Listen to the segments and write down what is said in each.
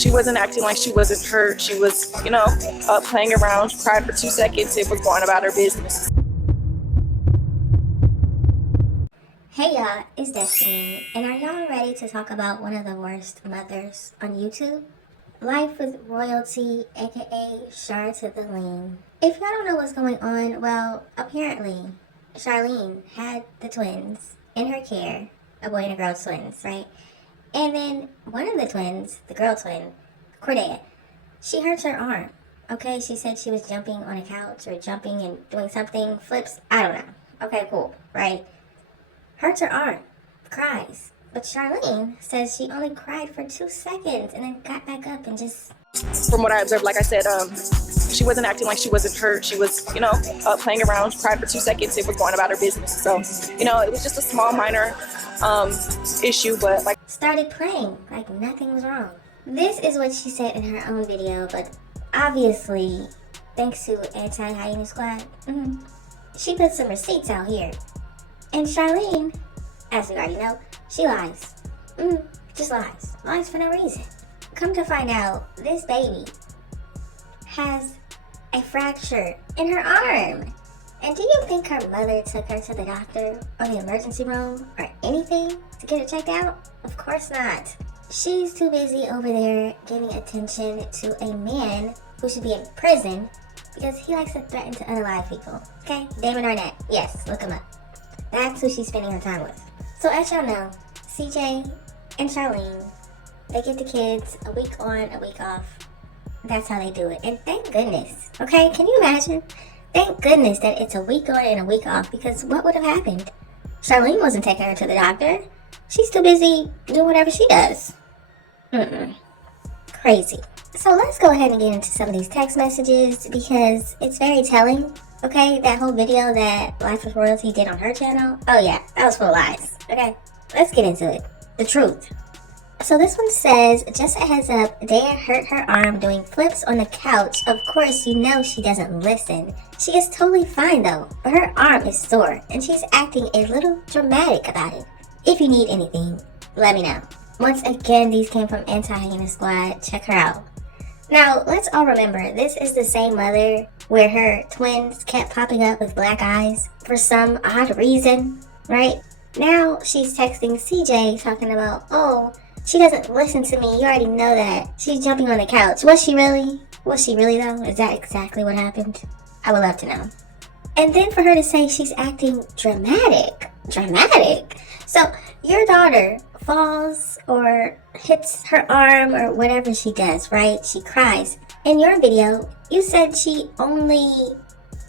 She wasn't acting like she wasn't hurt. She was, playing around. She cried for 2 seconds. It was going about her business. Hey y'all, it's Destiny, and are y'all ready to talk about one of the worst mothers on YouTube? Life with Royalty, aka Char to the Lean. If y'all don't know what's going on, well, apparently, Charlene had the twins in her care, a boy and a girl twins, right? And then one of the twins, the girl twin, Dayah, she hurts her arm, okay? She said she was jumping on a couch or jumping and doing something, flips, I don't know. Okay, cool, right? Hurts her arm, cries. But Charlene says she only cried for 2 seconds and then got back up and just... From what I observed, like I said, she wasn't acting like she wasn't hurt. She was, playing around. She cried for 2 seconds. It was going about her business. So, it was just a small, minor issue, but like... Started playing like nothing was wrong. This is what she said in her own video, but obviously, thanks to Anti-Hyena Squad, she put some receipts out here. And Charlene, as we already know, she lies. Just lies. Lies for no reason. Come to find out, this baby has a fracture in her arm. And do you think her mother took her to the doctor or the emergency room or anything to get it checked out? Of course not. She's too busy over there giving attention to a man who should be in prison because he likes to threaten to unalive people. Okay? Damon Arnett. Yes, look him up. That's who she's spending her time with. So as y'all know, CJ and Charlene, they get the kids a week on, a week off. That's how they do it. And thank goodness. Okay, can you imagine? Thank goodness that it's a week on and a week off, because what would have happened? Charlene wasn't taking her to the doctor. She's too busy doing whatever she does. Crazy. So let's go ahead and get into some of these text messages because it's very telling. Okay, that whole video that Life with Royalty did on her channel, oh yeah, that was full of lies. Okay, let's get into it. The truth. So this one says, just a heads up, Dayah hurt her arm doing flips on the couch. Of course, you know she doesn't listen. She is totally fine though, but her arm is sore and she's acting a little dramatic about it. If you need anything, let me know. Once again, these came from Anti-Hyena Squad. Check her out. Now, let's all remember, this is the same mother where her twins kept popping up with black eyes for some odd reason, right? Now she's texting CJ talking about, oh, she doesn't listen to me. You already know that. She's jumping on the couch. Was she really? Was she really though? Is that exactly what happened? I would love to know. And then for her to say she's acting dramatic. Dramatic? So your daughter falls or hits her arm or whatever she does, right? She cries. In your video, you said she only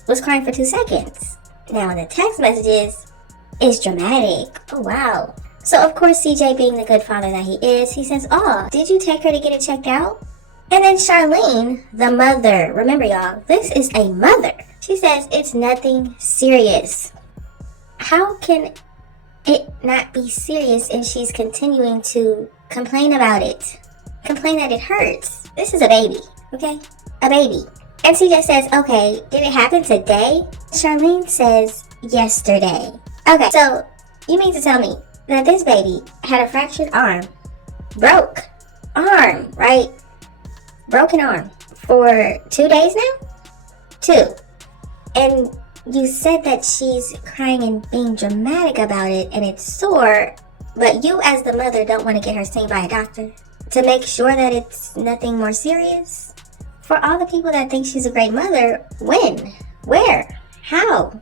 was crying for 2 seconds. Now in the text messages, it's dramatic. Oh wow. So of course CJ, being the good father that he is, he says, oh, did you take her to get it checked out? And then Charlene, the mother, remember y'all, this is a mother. She says it's nothing serious. How can it not be serious if she's continuing to complain about it? Complain that it hurts. This is a baby, okay? A baby. And CJ says, okay, did it happen today? Charlene says, yesterday. Okay, so you mean to tell me that this baby had a fractured arm, broke arm, right? Broken arm for 2 days now? 2. And you said that she's crying and being dramatic about it and it's sore, but you as the mother don't want to get her seen by a doctor to make sure that it's nothing more serious? For all the people that think she's a great mother, when? Where? How?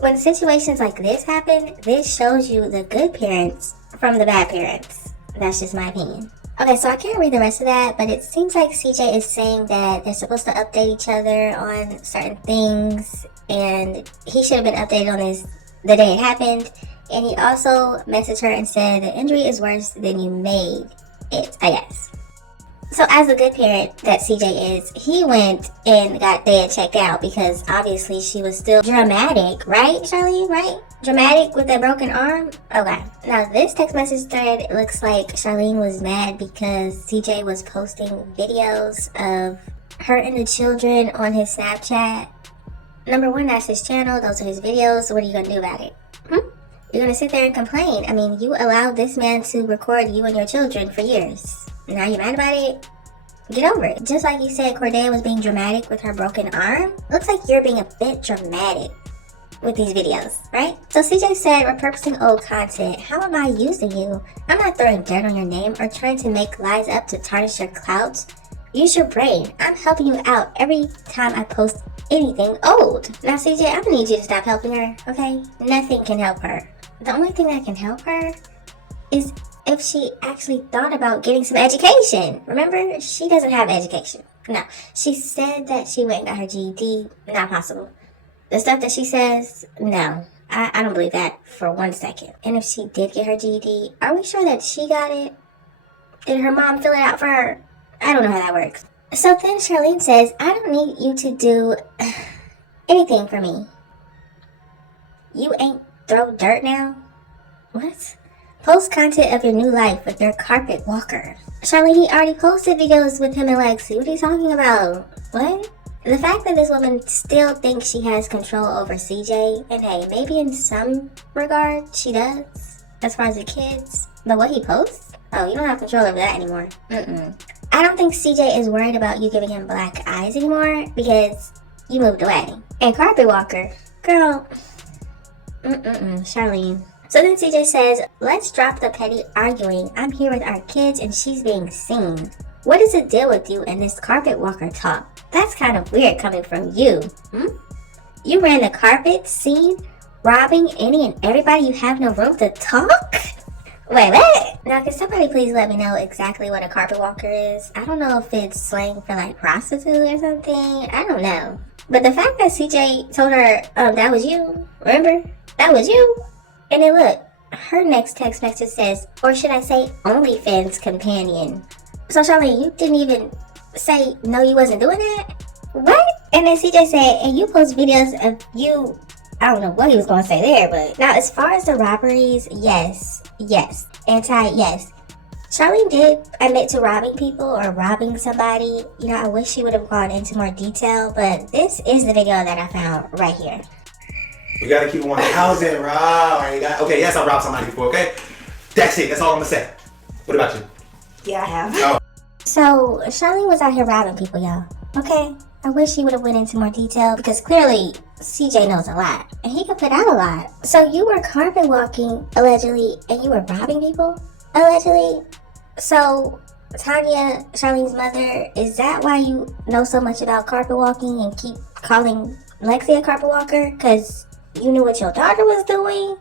When situations like this happen, this shows you the good parents from the bad parents. That's just my opinion. Okay, so I can't read the rest of that, but it seems like CJ is saying that they're supposed to update each other on certain things, and he should have been updated on this the day it happened. And he also messaged her and said the injury is worse than you made it, I guess. So as a good parent that CJ is, he went and got Dayah checked out because obviously she was still dramatic, right, Charlene, right? Dramatic with that broken arm? Okay. Now this text message thread, it looks like Charlene was mad because CJ was posting videos of her and the children on his Snapchat. Number one, that's his channel. Those are his videos. What are you going to do about it? You're going to sit there and complain. I mean, you allowed this man to record you and your children for years. Now you're mad about it? Get over it. Just like you said Cordelia was being dramatic with her broken arm, looks like you're being a bit dramatic with these videos, right? So CJ said, repurposing old content. How am I using you? I'm not throwing dirt on your name or trying to make lies up to tarnish your clout. Use your brain. I'm helping you out every time I post anything old. Now CJ, I'm gonna need you to stop helping her, okay? Nothing can help her. The only thing that can help her is if she actually thought about getting some education. Remember, she doesn't have education. No, she said that she went and got her GED. Not possible. The stuff that she says, no. I don't believe that for 1 second. And if she did get her GED, are we sure that she got it? Did her mom fill it out for her? I don't know how that works. So then Charlene says, I don't need you to do anything for me. You ain't throw dirt now? What? Post content of your new life with your carpet walker. Charlene, he already posted videos with him and Lexi. What are you talking about? What? The fact that this woman still thinks she has control over CJ, and hey, maybe in some regard she does, as far as the kids, but what he posts? Oh, you don't have control over that anymore. I don't think CJ is worried about you giving him black eyes anymore because you moved away. And carpet walker, girl, Charlene. So then CJ says, let's drop the petty arguing. I'm here with our kids and she's being seen. What is the deal with you and this carpet walker talk? That's kind of weird coming from you. You ran the carpet scene, robbing any and everybody. You have no room to talk? Wait, what? Now, can somebody please let me know exactly what a carpet walker is? I don't know if it's slang for like prostitute or something. I don't know. But the fact that CJ told her, that was you, remember? That was you. And then look, her next text message says, or should I say OnlyFans companion. So Charlene, you didn't even say no, you wasn't doing that? What? And then CJ said, and you post videos of you, I don't know what he was going to say there, but now as far as the robberies, yes. Yes. Charlene did admit to robbing people or robbing somebody. You know, I wish she would have gone into more detail, but this is the video that I found right here. We gotta keep it 1,000, right? Okay, yes, I robbed somebody before, okay? That's it, that's all I'm gonna say. What about you? Yeah, I have. Oh. So, Charlene was out here robbing people, y'all. Okay? I wish she would have went into more detail because clearly CJ knows a lot. And he could put out a lot. So you were carpet walking, allegedly, and you were robbing people, allegedly? So, Tanya, Charlene's mother, is that why you know so much about carpet walking and keep calling Lexi a carpet walker? Because you knew what your daughter was doing?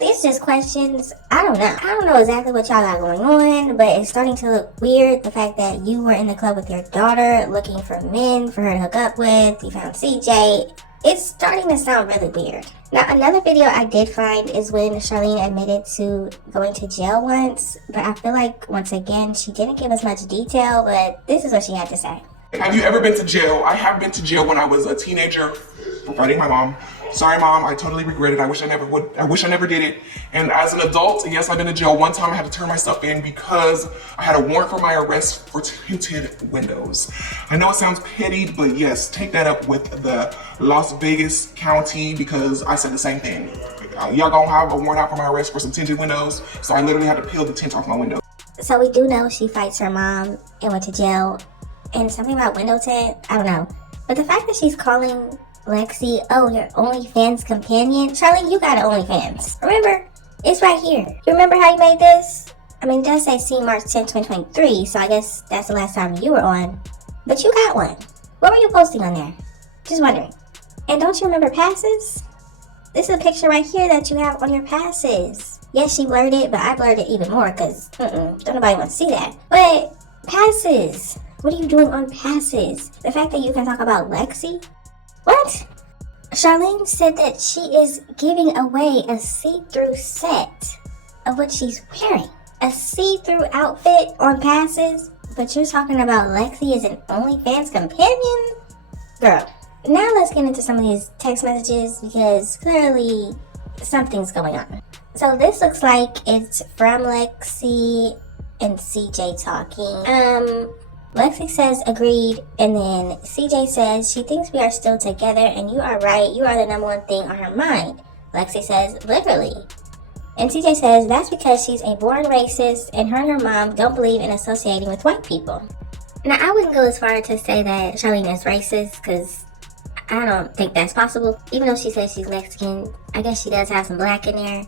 These just questions. I don't know. I don't know exactly what y'all got going on, but it's starting to look weird. The fact that you were in the club with your daughter looking for men for her to hook up with. You found CJ. It's starting to sound really weird. Now, another video I did find is when Charlene admitted to going to jail once, but I feel like, once again, she didn't give us much detail, but this is what she had to say. Have you ever been to jail? I have been to jail when I was a teenager for fighting my mom. Sorry, Mom, I totally regret it. I wish I never did it. And as an adult, yes, I've been to jail. One time I had to turn myself in because I had a warrant for my arrest for tinted windows. I know it sounds petty, but yes, take that up with the Las Vegas County because I said the same thing. Y'all gonna have a warrant out for my arrest for some tinted windows, so I literally had to peel the tint off my window. So we do know she fights her mom and went to jail. And something about window tint, I don't know. But the fact that she's calling Lexi, oh, your OnlyFans companion. Charlene, you got an OnlyFans. Remember? It's right here. You remember how you made this? I mean, it does say see March 10, 2023, so I guess that's the last time you were on. But you got one. What were you posting on there? Just wondering. And don't you remember passes? This is a picture right here that you have on your passes. Yes, she blurred it, but I blurred it even more because don't nobody want to see that. But passes. What are you doing on passes? The fact that you can talk about Lexi? What? Charlene said that she is giving away a see-through set of what she's wearing. A see-through outfit on passes? But you're talking about Lexi as an OnlyFans companion? Girl, now let's get into some of these text messages because clearly something's going on. So this looks like it's from Lexi and CJ talking. Lexi says agreed, and then CJ says she thinks we are still together and you are right, you are the number one thing on her mind. Lexi says literally. And CJ says that's because she's a born racist and her mom don't believe in associating with white people. Now, I wouldn't go as far to say that Charlene is racist, because I don't think that's possible. Even though she says she's Mexican, I guess she does have some black in there.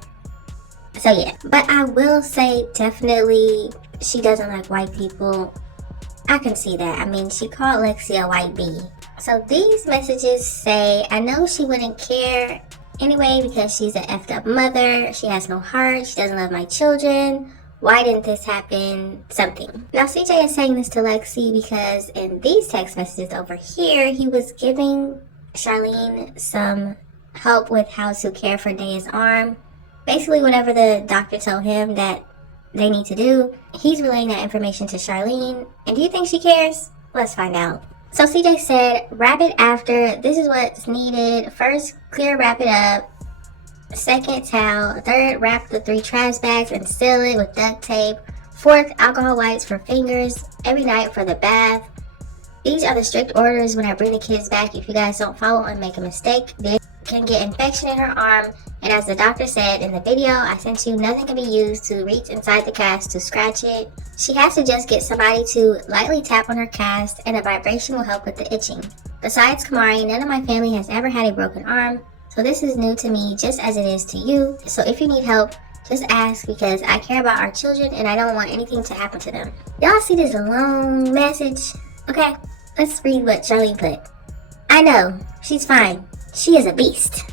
So yeah, but I will say definitely she doesn't like white people. I can see that. I mean, she called Lexi a white bee. So these messages say, I know she wouldn't care anyway because she's an effed up mother. She has no heart. She doesn't love my children. Why didn't this happen? Something. Now CJ is saying this to Lexi because in these text messages over here, he was giving Charlene some help with how to care for Dayah's arm. Basically whatever the doctor told him that they need to do, he's relaying that information to Charlene. And do you think she cares? Let's find out. So CJ said, wrap it after. This is what's needed. First, clear, wrap it up. Second, towel. Third, wrap the 3 trash bags and seal it with duct tape. Fourth, alcohol wipes for fingers every night for the bath. These are the strict orders when I bring the kids back. If you guys don't follow and make a mistake, they can get infection in her arm. And as the doctor said in the video I sent you, nothing can be used to reach inside the cast to scratch it. She has to just get somebody to lightly tap on her cast and a vibration will help with the itching. Besides Kamari, none of my family has ever had a broken arm, so this is new to me just as it is to you. So if you need help, just ask because I care about our children and I don't want anything to happen to them. Y'all see this long message? Okay, let's read what Charlene put. I know, she's fine. She is a beast.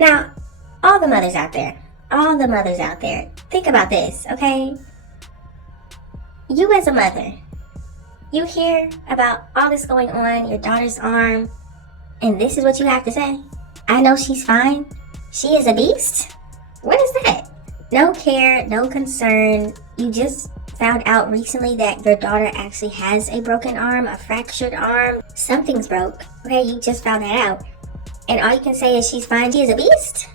Now, all the mothers out there, think about this, okay? You as a mother, you hear about all this going on, your daughter's arm, and this is what you have to say? I know she's fine. She is a beast? What is that? No care, no concern. You just found out recently that your daughter actually has a broken arm, a fractured arm. Something's broke, okay? You just found that out. And all you can say is she's fine, she is a beast?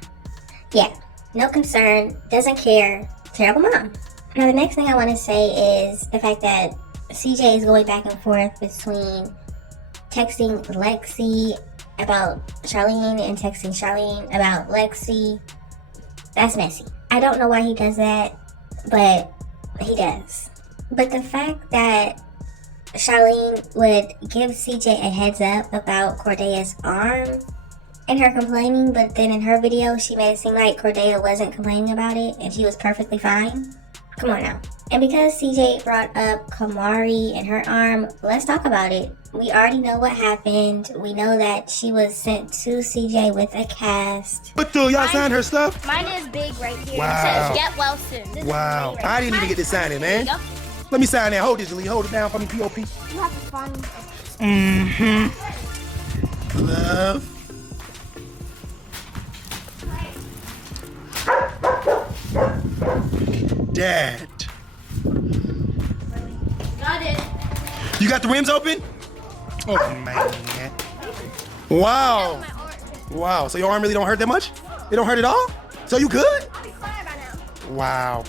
Yeah, no concern, doesn't care, terrible mom. Now the next thing I want to say is the fact that CJ is going back and forth between texting Lexi about Charlene and texting Charlene about Lexi. That's messy. I don't know why he does that, but he does. But the fact that Charlene would give CJ a heads up about Cordayah's arm and her complaining, but then in her video she made it seem like Cordayah wasn't complaining about it and she was perfectly fine. Come on now. And because CJ brought up Kamari and her arm, let's talk about it. We already know what happened. We know that she was sent to CJ with a cast. What do y'all sign her stuff? Mine is big right here. Wow. It says get well soon. This Wow. is right I didn't even get to sign it, man. Yep. Let me sign that. Hold it, Jaleel. Hold it down for me, POP. You have to find Love. Dad. Got it. You got the rims open? Oh, man. Wow. Wow. So your arm really don't hurt that much? It don't hurt at all? So you good? I'll be fine by now. Wow.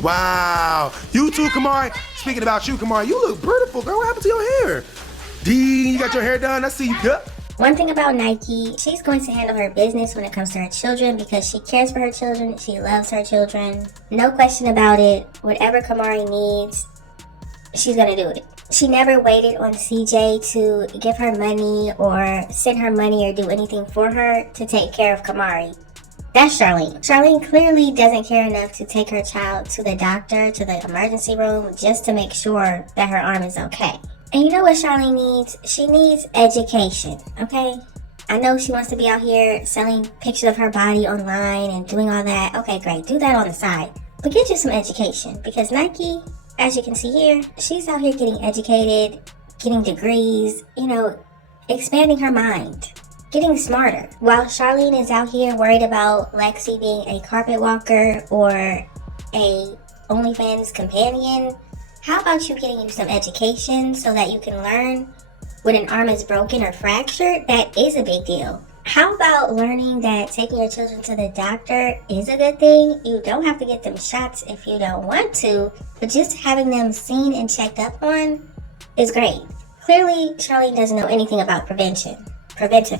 Wow. You too, Kamari. Speaking about you, Kamari, you look beautiful, girl. What happened to your hair? Dean, you got your hair done. I see you good. One thing about Nike, she's going to handle her business when it comes to her children because she cares for her children, she loves her children. No question about it. Whatever Kamari needs, she's gonna do it. She never waited on CJ to give her money or send her money or do anything for her to take care of Kamari. That's Charlene. Charlene clearly doesn't care enough to take her child to the doctor, to the emergency room, just to make sure that her arm is okay. And you know what Charlene needs? She needs education, okay? I know she wants to be out here selling pictures of her body online and doing all that. Okay, great. Do that on the side. But get you some education because Nike, as you can see here, she's out here getting educated, getting degrees, you know, expanding her mind, getting smarter. While Charlene is out here worried about Lexi being a carpet walker or a OnlyFans companion, how about you getting you some education so that you can learn when an arm is broken or fractured? That is a big deal. How about learning that taking your children to the doctor is a good thing? You don't have to get them shots if you don't want to, but just having them seen and checked up on is great. Clearly, Charlene doesn't know anything about preventive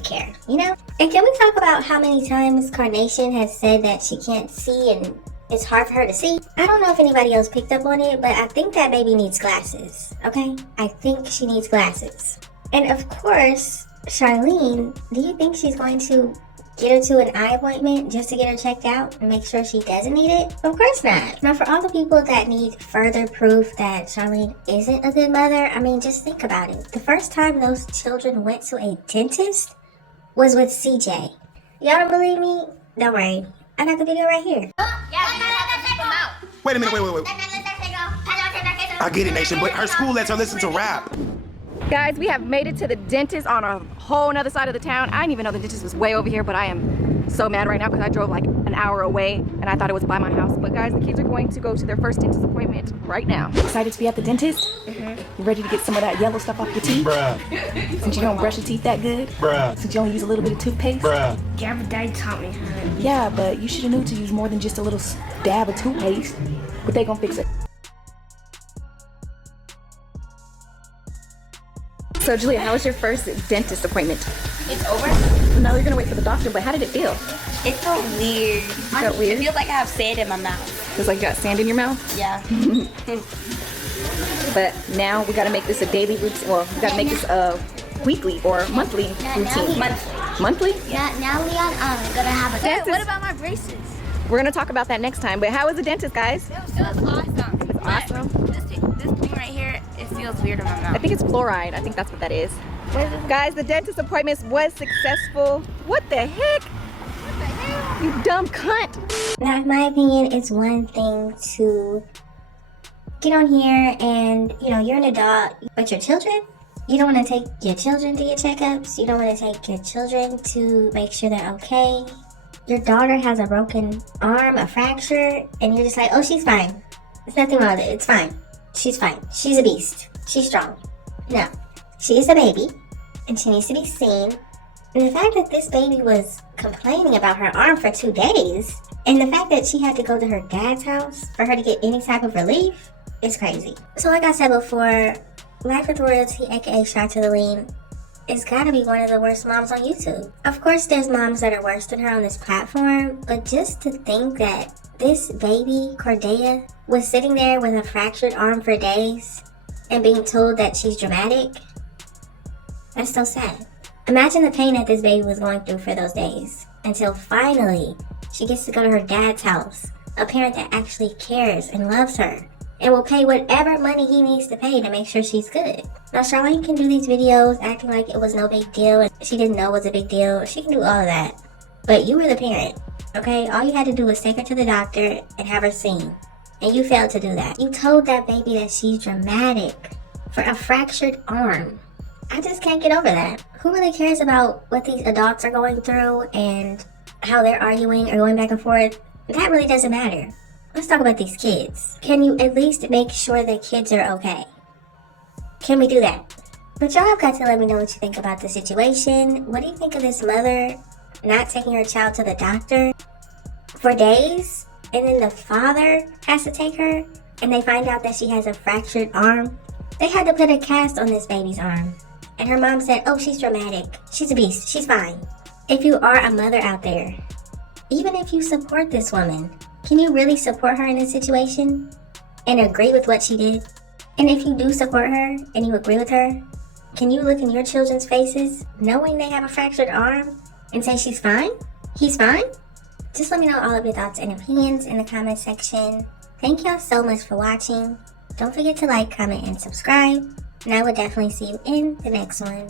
care, you know? And can we talk about how many times Carnation has said that she can't see and It's hard for her to see. I don't know if anybody else picked up on it, but I think that baby needs glasses, okay? I think she needs glasses. And of course, Charlene, do you think she's going to get her to an eye appointment just to get her checked out and make sure she doesn't need it? Of course not. Now, for all the people that need further proof that Charlene isn't a good mother, I mean, just think about it. The first time those children went to a dentist was with CJ. Y'all don't believe me? Don't worry. I got the video right here. Wait a minute, wait. I get it, Nation, but her school lets her listen to rap. Guys, we have made it to the dentist on a whole nother side of the town. I didn't even know the dentist was way over here, but I am so mad right now because I drove like an hour away and I thought it was by my house. But guys, the kids are going to go to their first dentist appointment right now. Excited to be at the dentist? You ready to get some of that yellow stuff off your teeth? Bruh. Since you don't brush your teeth that good? Bruh. Since you only use a little bit of toothpaste? Bruh. Yeah, but Daddy taught me how to. Yeah, but you should have knew to use more than just a little dab of toothpaste. But they gonna fix it. So Julia, how was your first dentist appointment? It's over? No, you're gonna wait for the doctor, but how did it feel? It felt weird. Felt weird? It feels like I have sand in my mouth. Feels like you got sand in your mouth? Yeah. But now we gotta make this a daily routine. Well, we gotta make this a weekly or monthly routine. Monthly? Yeah, now Leon, gonna have a Dentist. What about my braces? We're gonna talk about that next time. But how was the dentist, guys? It was awesome. It was awesome. This thing right here, it feels weird in my I mouth. think it's fluoride. I think that's what that is. Guys, the dentist appointment was successful. What the heck? You dumb cunt. Now, in my opinion, it's one thing to get on here and, you know, you're an adult, but your children, you don't want to take your children to get checkups. You don't want to take your children to make sure they're okay. Your daughter has a broken arm, a fracture, and you're just like, oh, she's fine. There's nothing wrong with it. It's fine. She's fine. She's a beast. She's strong. No, she is a baby, and she needs to be seen. And the fact that this baby was complaining about her arm for 2 days, and the fact that she had to go to her dad's house for her to get any type of relief is crazy. So like I said before, Life with Royalty, aka Charlene, is gotta be one of the worst moms on YouTube. Of course, there's moms that are worse than her on this platform, but just to think that this baby, Dayah, was sitting there with a fractured arm for days and being told that she's dramatic, that's so sad. Imagine the pain that this baby was going through for those days until finally she gets to go to her dad's house, a parent that actually cares and loves her and will pay whatever money he needs to pay to make sure she's good. Now, Charlene can do these videos acting like it was no big deal and she didn't know it was a big deal. She can do all of that. But you were the parent, okay? All you had to do was take her to the doctor and have her seen. And you failed to do that. You told that baby that she's dramatic for a fractured arm. I just can't get over that. Who really cares about what these adults are going through and how they're arguing or going back and forth? That really doesn't matter. Let's talk about these kids. Can you at least make sure the kids are okay? Can we do that? But y'all have got to let me know what you think about the situation. What do you think of this mother not taking her child to the doctor for days? And then the father has to take her and they find out that she has a fractured arm. They had to put a cast on this baby's arm. And her mom said, oh, she's dramatic. She's a beast. She's fine. If you are a mother out there, even if you support this woman, can you really support her in this situation and agree with what she did? And if you do support her and you agree with her, can you look in your children's faces knowing they have a fractured arm and say she's fine? He's fine? Just let me know all of your thoughts and opinions in the comment section. Thank y'all so much for watching. Don't forget to like, comment, and subscribe. And I will definitely see you in the next one.